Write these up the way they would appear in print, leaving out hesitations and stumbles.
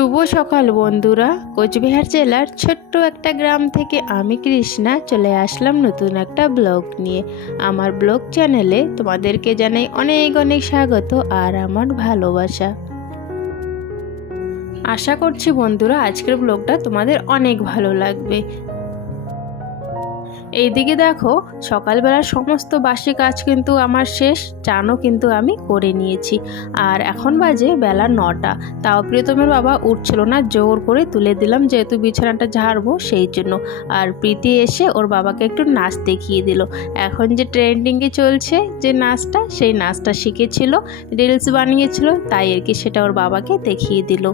শুভ সকাল বন্ধুরা। কোচবিহার জেলার ছোট্ট একটা গ্রাম থেকে আমি কৃষ্ণা চলে আসলাম নতুন একটা ব্লগ নিয়ে। আমার ব্লগ চ্যানেলে তোমাদেরকে জানাই অনেক অনেক স্বাগত আর আমার ভালোবাসা। আশা করছি বন্ধুরা আজকের ব্লগটা তোমাদের অনেক ভালো লাগবে। এইদিকে দেখো সকালবেলার সমস্ত বাসি কাজ কিন্তু আমার শেষ, চানও কিন্তু আমি করে নিয়েছি। আর এখন বাজে বেলা 9টা। তাও প্রীতমের বাবা উঠছিল না, জোর করে তুলে দিলাম যেহেতু বিছানাটা ঝাড়বো সেই জন্য। আর প্রীতি এসে ওর বাবাকে একটু নাচ দেখিয়ে দিল। এখন যে ট্রেন্ডিংয়ে চলছে যে নাচটা, সেই নাচটা শিখেছিল, রিলস বানিয়েছিল, তাই আর কি সেটা ওর বাবাকে দেখিয়ে দিল।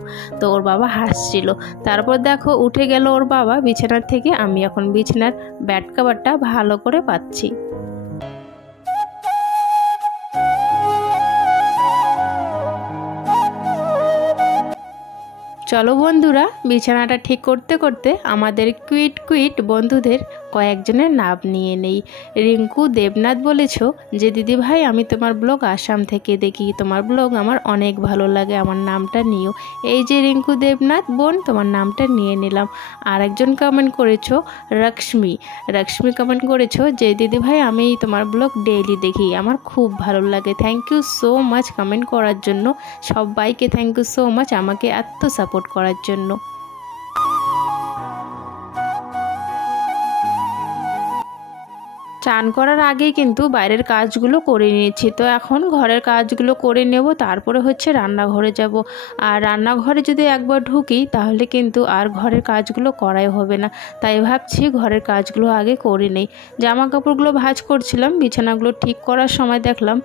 তো ওর বাবা হাসছিল। তারপর দেখো উঠে গেল ওর বাবা বিছানার থেকে। আমি এখন বিছানার ব্যাট কভারটা ভালো করে পাচ্ছি। চলো বন্ধুরা, বিছানাটা ঠিক করতে করতে আমাদের কুইট বন্ধুদের কয়েকজনের নাম নিয়ে নেই। রিঙ্কু দেবনাথ বলেছ যে দিদি ভাই আমি তোমার ব্লগ আসাম থেকে দেখি, তোমার ব্লগ আমার অনেক ভালো লাগে, আমার নামটা নিও। এই যে রিঙ্কু দেবনাথ বোন, তোমার নামটা নিয়ে নিলাম। আর একজন কমেন্ট করেছো রক্ষ্মী কমেন্ট করেছো যে দিদি ভাই আমি তোমার ব্লগ ডেইলি দেখি, আমার খুব ভালো লাগে। Thank you so much comment করার জন্য। সবাইকে থ্যাংক ইউ সো মাচ আমাকে এত সাপোর্ট করার জন্য। চান করার আগেই কিন্তু বাইরের কাজগুলো করে নিয়েছি। তো এখন ঘরের কাজগুলো করে নেব, তারপরে হচ্ছে রান্নাঘরে যাব। আর রান্নাঘরে যদি একবার ঢুকি তাহলে কিন্তু আর ঘরের কাজগুলো করাই হবে না। তাই ভাবছি ঘরের কাজগুলো আগে করে নেই। জামা কাপড়গুলো ভাঁজ করছিলাম, বিছানাগুলো ঠিক করার সময় দেখলাম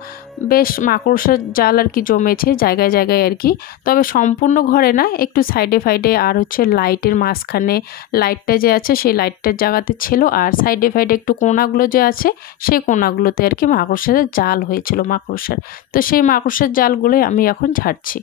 বেশ মাকড়সার জাল আর কি জমেছে জায়গায় জায়গায় আর কি। তবে সম্পূর্ণ ঘরে না, একটু সাইডে ফাইডে আর হচ্ছে লাইটের মাঝখানে লাইটটা যে আছে সেই লাইটটার জায়গাতে ছিল। আর সাইডে ফাইডে একটু কোনাগুলো যে আছে সেই কোনাগুলোতে আর কি মাকড়সার জাল হয়েছিল মাকড়সার। তো সেই মাকড়সার জালগুলোই আমি এখন ঝাড়ছি।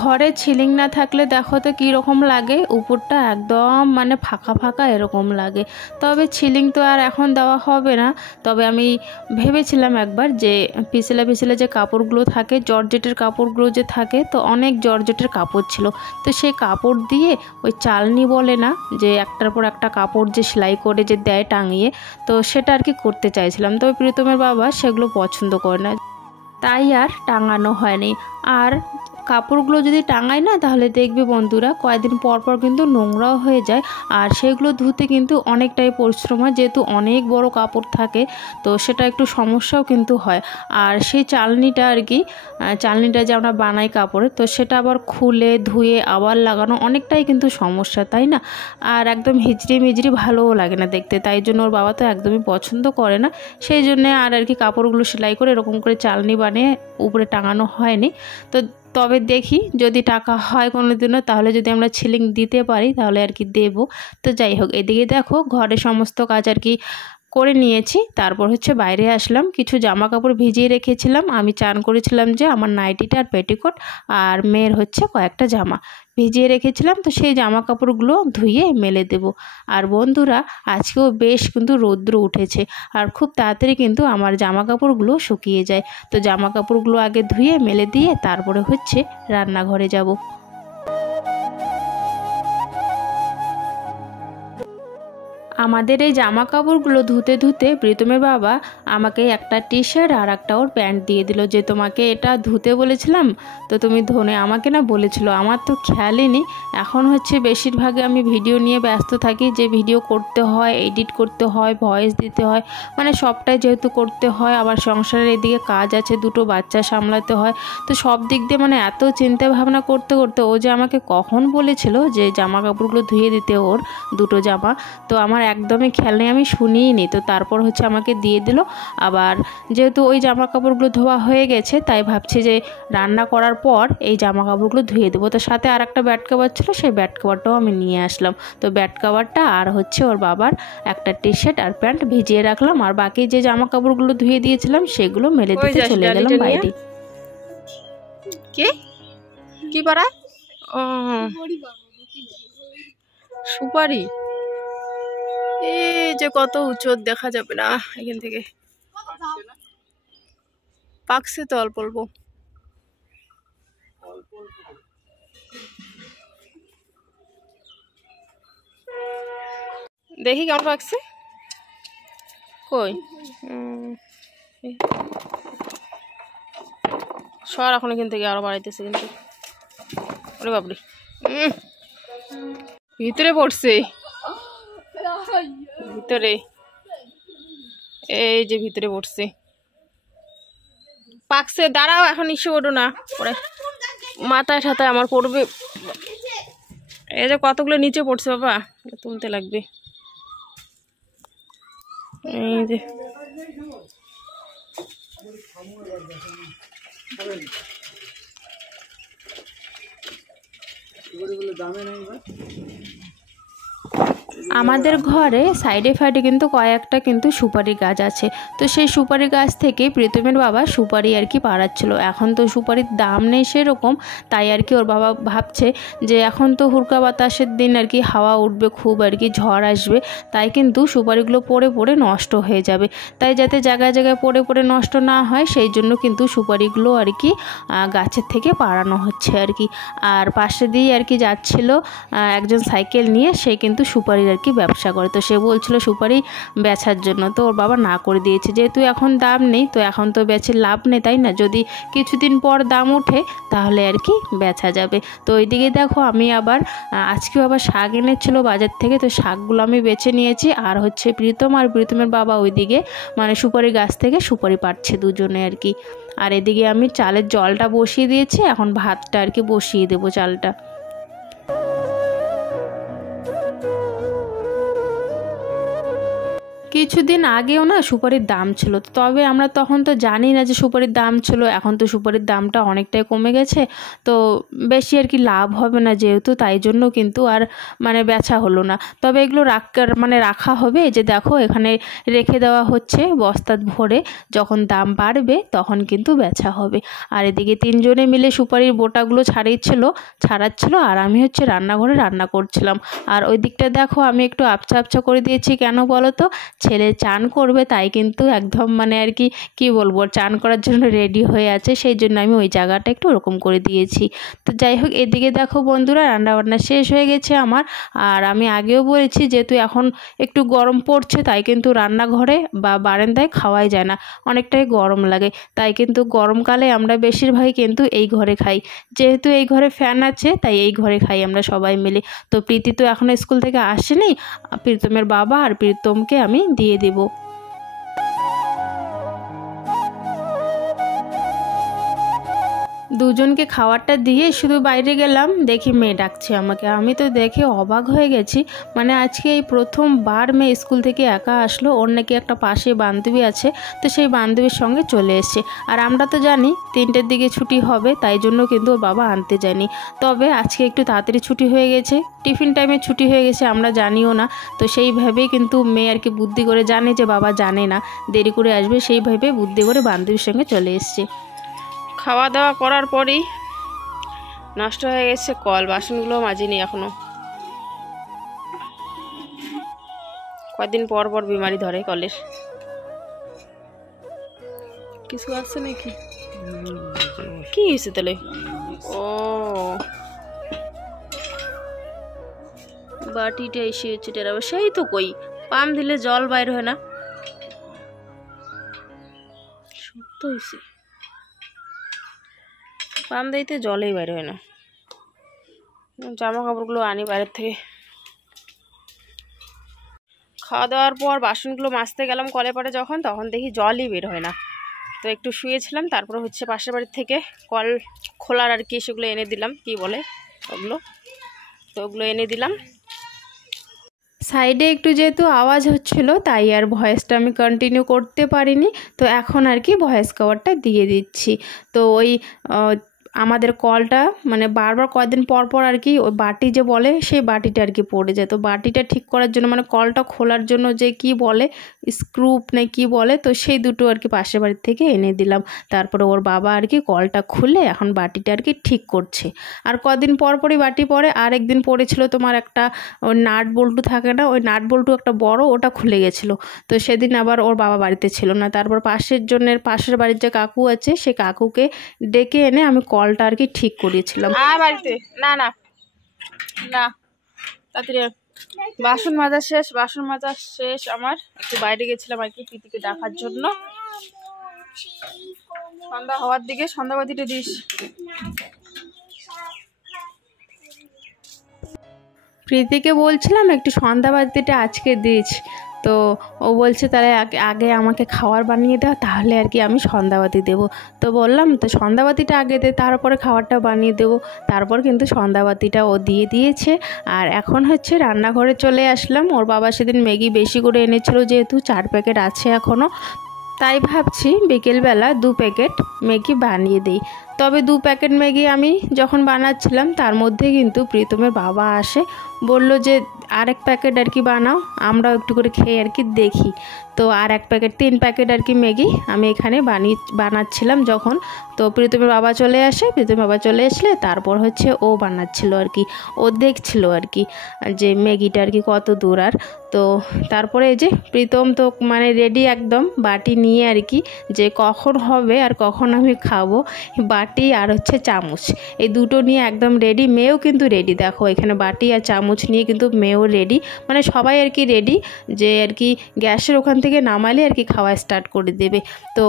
ঘরে ছিলিং না থাকলে দেখো তো কীরকম লাগে, উপরটা একদম মানে ফাঁকা ফাঁকা এরকম লাগে। তবে ছিলিং তো আর এখন দেওয়া হবে না। তবে আমি ভেবেছিলাম একবার যে পিছলে যে কাপড়গুলো থাকে, জর্জেটের কাপড়গুলো যে থাকে, তো অনেক জর্জেটের কাপড় ছিল। তো সেই কাপড় দিয়ে ওই চালনি বলে না, যে একটার পর একটা কাপড় যে সেলাই করে যে দেয় টাঙিয়ে, তো সেটা আর কি করতে চাইছিলাম। তবে প্রীতমের বাবা সেগুলো পছন্দ করে না, তাই আর টাঙানো হয়নি। আর কাপড়গুলো যদি টাঙায় না তাহলে দেখবে বন্ধুরা কয়েকদিন পর পর কিন্তু নোংরাও হয়ে যায়। আর সেগুলো ধুতে কিন্তু অনেকটাই পরিশ্রম হয়, যেহেতু অনেক বড় কাপড় থাকে, তো সেটা একটু সমস্যাও কিন্তু হয়। আর সেই চালনিটা আর কি, চালনিটা যে আমরা বানাই কাপড়ে, তো সেটা আবার খুলে ধুয়ে আবার লাগানো অনেকটাই কিন্তু সমস্যা, তাই না? আর একদম হিজড়ি মিজড়ি ভালোও লাগে না দেখতে, তাই জন্য ওর বাবা তো একদমই পছন্দ করে না। সেই জন্যে আর কি কাপড়গুলো সেলাই করে এরকম করে চালনি বানিয়ে উপরে টাঙানো হয়নি। তো তবে দেখি যদি টাকা হয় কোনো দিনও, তাহলে যদি আমরা ছিলিং দিতে পারি তাহলে আর কি দেবো। তো যাই হোক, এদিকে দেখো ঘরে সমস্ত কাজ আর কি করে নিয়েছি। তারপর হচ্ছে বাইরে আসলাম, কিছু জামা কাপড় ভিজিয়ে রেখেছিলাম। আমি চান করেছিলাম যে আমার নাইটিটা আর পেটিকোট আর মেয়ের হচ্ছে কয়েকটা জামা ভিজিয়ে রেখেছিলাম, তো সেই জামা কাপড়গুলো ধুয়ে মেলে দেব। আর বন্ধুরা আজকেও বেশ কিন্তু রৌদ্র উঠেছে, আর খুব তাড়াতাড়ি কিন্তু আমার জামা কাপড়গুলো শুকিয়ে যায়। তো জামা কাপড়গুলো আগে ধুয়ে মেলে দিয়ে তারপরে হচ্ছে রান্নাঘরে যাব। আমাদের এই জামা কাপড়গুলো ধুতে ধুতে প্রীতমের বাবা আমাকে একটা টি শার্ট আর একটা ওর প্যান্ট দিয়ে দিল, যে তোমাকে এটা ধুতে বলেছিলাম তো তুমি ধোনে, আমাকে না বলেছিল, আমার তো খেয়ালই নেই। এখন হচ্ছে বেশিরভাগে আমি ভিডিও নিয়ে ব্যস্ত থাকি, যে ভিডিও করতে হয়, এডিট করতে হয়, ভয়েস দিতে হয়, মানে সবটাই যেহেতু করতে হয়। আবার সংসারের এদিকে কাজ আছে, দুটো বাচ্চা সামলাতে হয়, তো সব দিক দিয়ে মানে এত চিন্তা ভাবনা করতে করতে ও যে আমাকে কখন বলেছিল যে জামা কাপড়গুলো ধুয়ে দিতে ওর দুটো জামা, তো আমার একদমই খেয়াল নেই, আমি শুনিই নি। তো তারপর হচ্ছে আমাকে দিয়ে দিল। আবার যেহেতু ওই জামা কাপড়গুলো ধোয়া হয়ে গেছে, তাই ভাবছি যে রান্না করার পর এই জামা কাপড়গুলো ধুয়ে দেবো। তো সাথে আর একটা ব্যাট কভার ছিল, সেই ব্যাট কভারটাও আমি নিয়ে আসলাম। তো ব্যাট কভারটা আর হচ্ছে ওর বাবার একটা টি শার্ট আর প্যান্ট ভিজিয়ে রাখলাম। আর বাকি যে জামা কাপড়গুলো ধুয়ে দিয়েছিলাম সেগুলো মেলে দিতে চলে গেলাম বাইরে। কি পারা? ও সুপারি, এই যে কত উঁচু দেখা যাবে না এখান থেকে। পাকছে তো অল্প অল্প। দেখি কেমন পাকছে। কই সর এখন এখান থেকে আরো বাড়াইতেছে কিন্তু। ওরে বাপরে, ভিতরে পড়ছে, ভিতরে এই যে ভিতরে পড়ছে। পাকছে, দাঁড়াও এখন ইস্যু ওঠো না, পরে মাথায় ঠাতায় আমার পড়বে। এই যে কতগুলো নিচে পড়ছে বাবা, তুলতে লাগবে। এই যে আমাদের ঘরে সাইডে ফাইডে কিন্তু কয়েকটা কিন্তু সুপারি গাছ আছে। তো সেই সুপারি গাছ থেকে প্রীতমের বাবা সুপারি আর কি পাড়াচ্ছিল। এখন তো সুপারির দাম নেই সেরকম, তাই আর কি ওর বাবা ভাবছে যে এখন তো হুড়কা বাতাসের দিন আর কি, হাওয়া উঠবে খুব আর কি, ঝড় আসবে, তাই কিন্তু সুপারিগুলো পড়ে পড়ে নষ্ট হয়ে যাবে। তাই যাতে জায়গায় জায়গায় পড়ে পড়ে নষ্ট না হয় সেই জন্য কিন্তু সুপারিগুলো আর কি গাছের থেকে পাড়ানো হচ্ছে আর কি। আর পাশে দিয়ে আর কি যাচ্ছিল একজন সাইকেল নিয়ে, সে কিন্তু সুপারির আর কি ব্যবসা করে। তো সে বলছিল সুপারি বেচার জন্য, তো ওর বাবা না করে দিয়েছে, যেহেতু এখন দাম নেই তো এখন তো বেচে লাভ নেই, তাই না? যদি কিছুদিন পর দাম ওঠে তাহলে আর কি বেচা যাবে। তো ওইদিকে দেখো আমি আবার আজকেও আবার শাক এনেছিল বাজার থেকে, তো শাকগুলো আমি বেছে নিয়েছি। আর হচ্ছে প্রীতম আর প্রীতমের বাবা ওইদিকে মানে সুপারি গাছ থেকে সুপারি পাড়ছে দুজনে আর কি। আর এদিকে আমি চালের জলটা বসিয়ে দিয়েছি, এখন ভাতটা আর কি বসিয়ে দেবো চালটা। কিছুদিন আগেও না সুপারির দাম ছিল, তবে আমরা তখন তো জানি না যে সুপারির দাম ছিল। এখন তো সুপারির দামটা অনেকটাই কমে গেছে, তো বেশি আর কি লাভ হবে না যেহেতু, তাই জন্য কিন্তু আর মানে বেচা হলো না। তবে এগুলো রাখা হবে, এই যে দেখো এখানে রেখে দেওয়া হচ্ছে বস্তা ভরে, যখন দাম বাড়বে তখন কিন্তু বেচা হবে। আর এদিকে তিনজনে মিলে সুপারির বোটাগুলো ছাড়াচ্ছিল, আর আমি হচ্ছে রান্নাঘরে রান্না করছিলাম। আর ওই দিকটা দেখো আমি একটু আবছা আবছা করে দিয়েছি, কেন বলো তো? ছেলে চান করবে, তাই কিন্তু একদম মানে আর কি বলবো, চান করার জন্য রেডি হয়ে আছে, সেই জন্য আমি ওই জায়গাটা একটু ওরকম করে দিয়েছি। তো যাই হোক, এদিকে দেখো বন্ধুরা রান্নাবান্না শেষ হয়ে গেছে আমার। আর আমি আগেও বলেছি যেহেতু এখন একটু গরম পড়ছে, তাই কিন্তু রান্নাঘরে বা বারান্দায় খাওয়াই যায় না, অনেকটাই গরম লাগে। তাই কিন্তু গরমকালে আমরা বেশিরভাগই কিন্তু এই ঘরে খাই, যেহেতু এই ঘরে ফ্যান আছে তাই এই ঘরে খাই আমরা সবাই মিলে। তো প্রীতি তো এখনও স্কুল থেকে আসেনি, প্রীতমের বাবা আর প্রীতমকে আমি দিয়ে দেব। দুজনকে খাবারটা দিয়ে শুধু বাইরে গেলাম, দেখি মেয়ে ডাকছে আমাকে। আমি তো দেখে অবাক হয়ে গেছি, মানে আজকে এই প্রথমবার মেয়ে স্কুল থেকে একা আসলো। ওর নাকি একটা পাশে বান্ধবী আছে, তো সেই বান্ধবীর সঙ্গে চলে এসছে। আর আমরা তো জানি 3টের দিকে ছুটি হবে, তাই জন্য কিন্তু ওর বাবা আনতে যায়নি। তবে আজকে একটু তাড়াতাড়ি ছুটি হয়ে গেছে, টিফিন টাইমে ছুটি হয়ে গেছে, আমরা জানিও না। তো সেইভাবেই কিন্তু মেয়ে আর কি বুদ্ধি করে, জানে যে বাবা জানে না, দেরি করে আসবে, সেইভাবে বুদ্ধি করে বান্ধবীর সঙ্গে চলে এসছে। খাওয়া দাওয়া করার পরেই নষ্ট হয়ে গেছে কল, বাসনগুলো মাজিনি এখনো। কয়েকদিন পর পর বিমারি ধরে কলের। কিছু আছে নাকি? কি হয়েছে তাহলে? ও বাটিটা এসে হচ্ছে টেরাবে, সেই তো কই পাম্প দিলে জল বাইর হয় না, সত্য হয়েছে পাম্প দিতে জলেই বাইর হয় না। জামা কাপড়গুলো আনি বাইরের থেকে। খাওয়া দাওয়ার পর বাসনগুলো মাজতে গেলাম কলে পরে যখন, তখন দেখি জলই বের হয় না। তো একটু শুয়েছিলাম, তারপরে হচ্ছে পাশের বাড়ির থেকে কল খোলার আর কি সেগুলো এনে দিলাম, কি বলে ওগুলো, তো ওগুলো এনে দিলাম। সাইডে একটু যেহেতু আওয়াজ হচ্ছিল তাই আর ভয়েসটা আমি কন্টিনিউ করতে পারিনি, তো এখন আর কি ভয়েস কভারটা দিয়ে দিচ্ছি। তো ওই আমাদের কলটা মানে বারবার কয়েকদিন পর পর আর কি ওই বাটি যে বলে সেই বাটিটা আর কি পড়ে যায়। তো বাটিটা ঠিক করার জন্য মানে কলটা খোলার জন্য যে কি বলে স্ক্রুপ না কি বলে, তো সেই দুটো আর কি পাশের বাড়ির থেকে এনে দিলাম। তারপরে ওর বাবা আর কি কলটা খুলে এখন বাটিটা আর কি ঠিক করছে। আর কদিন পর পরই বাটি পড়ে। আর একদিন পড়েছিল তোমার একটা ওই নাট বল্টু থাকে না, ওই নাট বল্টু একটা বড়, ওটা খুলে গেছিলো। তো সেদিন আবার ওর বাবা বাড়িতে ছিল না। তারপর পাশের বাড়ির যে কাকু আছে সে কাকুকে ডেকে এনে আমি কলটা আর কি ঠিক করিয়েছিলাম। বাড়িতে না না না তাড়াতাড়ি বাসন মাজা শেষ আমার। একটু বাইরে গেছিলাম আর কি প্রীতিকে ডাকার জন্য। সন্ধ্যা হওয়ার দিকে সন্ধ্যাবাতিটা দিস। প্রীতিকে বলছিলাম একটু সন্ধ্যাবাতিটা আজকে দিস, তো ও বলছে তাহলে আগে আমাকে খাবার বানিয়ে দাও, তাহলে আর কি আমি সন্ধ্যাবাতি দেবো। তো বললাম তো সন্ধ্যাবাতিটা আগে দে, তারপরে খাবারটা বানিয়ে দেবো। তারপর কিন্তু সন্ধ্যাবাতিটা ও দিয়ে দিয়েছে। আর এখন হচ্ছে রান্নাঘরে চলে আসলাম। ওর বাবা সেদিন ম্যাগি বেশি করে এনেছিল, যেহেতু 4 প্যাকেট আছে এখনও, তাই ভাবছি বিকেলবেলা 2 প্যাকেট ম্যাগি বানিয়ে দিই। তবে 2 প্যাকেট ম্যাগি আমি যখন বানাচ্ছিলাম তার মধ্যে কিন্তু প্রীতমের বাবা আসে, বলল যে আরেক প্যাকেট আর কি বানাও, আমরাও একটু করে খেয়ে আর কি দেখি। তো আর 1 প্যাকেট 3 প্যাকেট আর কি ম্যাগি আমি এখানে বানাচ্ছিলাম যখন। তো প্রীতমের বাবা চলে আসে, প্রীতমের বাবা চলে আসলে তারপর হচ্ছে ও বানাচ্ছিল আর কি, ও দেখছিল আর কি যে ম্যাগিটা আর কি কত দূর। আর তো তারপরে এই যে প্রীতম তো মানে রেডি একদম বাটি নিয়ে আর কি, যে কখন হবে আর কখন আমি খাবো। বাটি আর হচ্ছে চামচ, এই দুটো নিয়ে একদম রেডি। মেয়েও কিন্তু রেডি, দেখো এখানে বাটি আর চামচ নিয়ে কিন্তু মেয়েও রেডি, মানে সবাই আর কি রেডি, যে আর কি গ্যাসের ওখান থেকে নামালে আর কি খাওয়া স্টার্ট করে দেবে। তো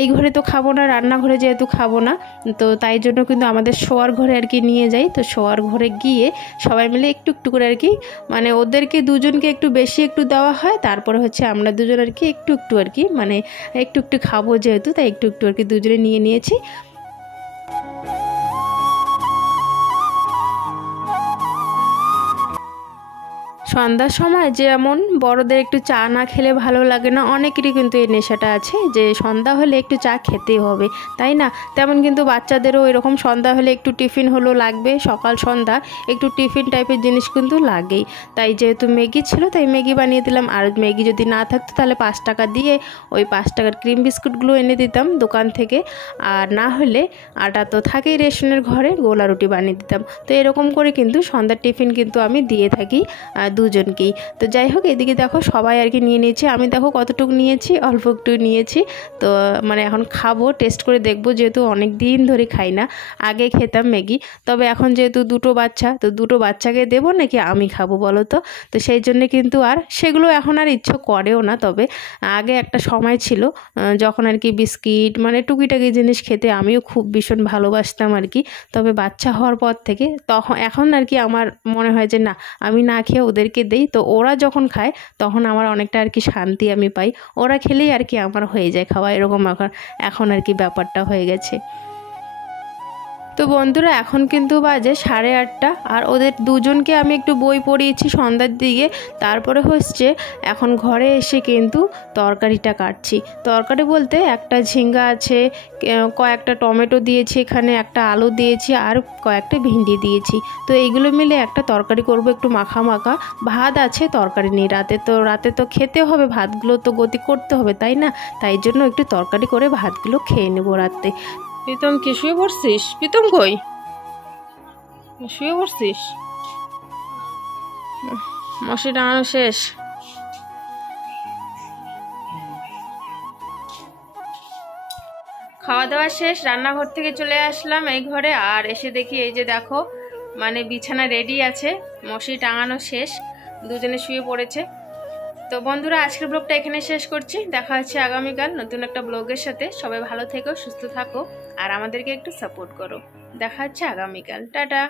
এই ঘরে তো খাবো না, রান্নাঘরে যেহেতু খাবো না, তো তাই জন্য কিন্তু আমাদের শোয়ার ঘরে আর কি নিয়ে যাই। তো শোয়ার ঘরে গিয়ে সবাই মিলে একটু একটু করে আর কি, মানে ওদেরকে দুজনকে একটু বেশি একটু দেওয়া হয়, তারপরে হচ্ছে আমরা দুজন আর কি একটু একটু আর কি মানে একটু একটু খাবো যেহেতু, তাই একটু একটু আর কি দুজনে নিয়ে নিয়েছি। সন্ধ্যার সময় যেমন বড়দের একটু চা না খেলে ভালো লাগে না, অনেকেরই কিন্তু এই নেশাটা আছে যে সন্ধ্যা হলে একটু চা খেতেই হবে, তাই না? তেমন কিন্তু বাচ্চাদেরও এরকম সন্ধ্যা হলে একটু টিফিন হলো লাগবে, সকাল সন্ধ্যা একটু টিফিন টাইপের জিনিস কিন্তু লাগেই। তাই যেহেতু ম্যাগি ছিল তাই ম্যাগি বানিয়ে দিলাম। আর ম্যাগি যদি না থাকতো তাহলে 5 টাকা দিয়ে ওই 5 টাকার ক্রিম বিস্কুটগুলো এনে দিতাম দোকান থেকে, আর না হলে আটা তো থাকেই রেশনের ঘরে, গোলা রুটি বানিয়ে দিতাম। তো এরকম করে কিন্তু সন্ধ্যার টিফিন কিন্তু আমি দিয়ে থাকি দুজনকেই। তো যাই হোক, এদিকে দেখো সবাই আর কি নিয়ে নিয়েছে, আমি দেখো কতটুকু নিয়েছি, অল্প একটু নিয়েছি। তো মানে এখন খাবো, টেস্ট করে দেখবো, যেহেতু অনেক দিন ধরে খাই না। আগে খেতাম ম্যাগি, তবে এখন যেহেতু 2টো বাচ্চা, তো 2টো বাচ্চাকে দেবো নাকি আমি খাবো বলো তো? তো সেই জন্যে কিন্তু আর সেগুলো এখন আর ইচ্ছে করেও না। তবে আগে একটা সময় ছিল যখন আর কি বিস্কিট মানে টুকিটাকি জিনিস খেতে আমিও খুব ভীষণ ভালোবাসতাম আর কি। তবে বাচ্চা হওয়ার পর থেকে এখন আর কি আমার মনে হয় যে না, আমি না খেয়ে ওদেরকে দেই, তো ওরা যখন খায় তখন আমার অনেকটা আর কি শান্তি আমি পাই। ওরা খেলেই আর কি আমার হয়ে যায় খাওয়া, এরকম এখন আর কি ব্যাপারটা হয়ে গেছে। তো বন্ধুরা এখন কিন্তু বাজে 8:30, আর ওদের দুজনকে আমি একটু বই পড়িয়েছি সন্ধ্যার দিকে। তারপরে হচ্ছে এখন ঘরে এসে কিন্তু তরকারিটা কাটছি। তরকারি বলতে একটা ঝিঙ্গা আছে, কয়েকটা টমেটো দিয়েছি, এখানে একটা আলু দিয়েছি, আর কয়েকটা ভিন্ডি দিয়েছি। তো এইগুলো মিলে একটা তরকারি করব, একটু মাখা মাখা। ভাত আছে, তরকারি নেই। রাতে তো খেতে হবে, ভাতগুলো তো গতি করতে হবে, তাই না? তাই জন্য একটু তরকারি করে ভাতগুলো খেয়ে নেবো রাতে। প্রীতম কি শুয়ে পড়ছিস? প্রীতম কই? শুয়ে পড়ছিস? মশি টাঙানো শেষ? খাওয়া দাওয়া শেষ, রান্নাঘর থেকে চলে আসলাম এই ঘরে। আর এসে দেখি এই যে দেখো মানে বিছানা রেডি আছে, মশি টাঙানো শেষ, দুজনে শুয়ে পড়েছে। তো বন্ধুরা আজকের ব্লগটা এখানে শেষ করছি, দেখা হচ্ছে আগামীকাল নতুন একটা ব্লগের সাথে। সবাই ভালো থেকো, সুস্থ থাকো, আর আমাদেরকে একটু সাপোর্ট করো। দেখা হচ্ছে আগামীকাল, টাটা।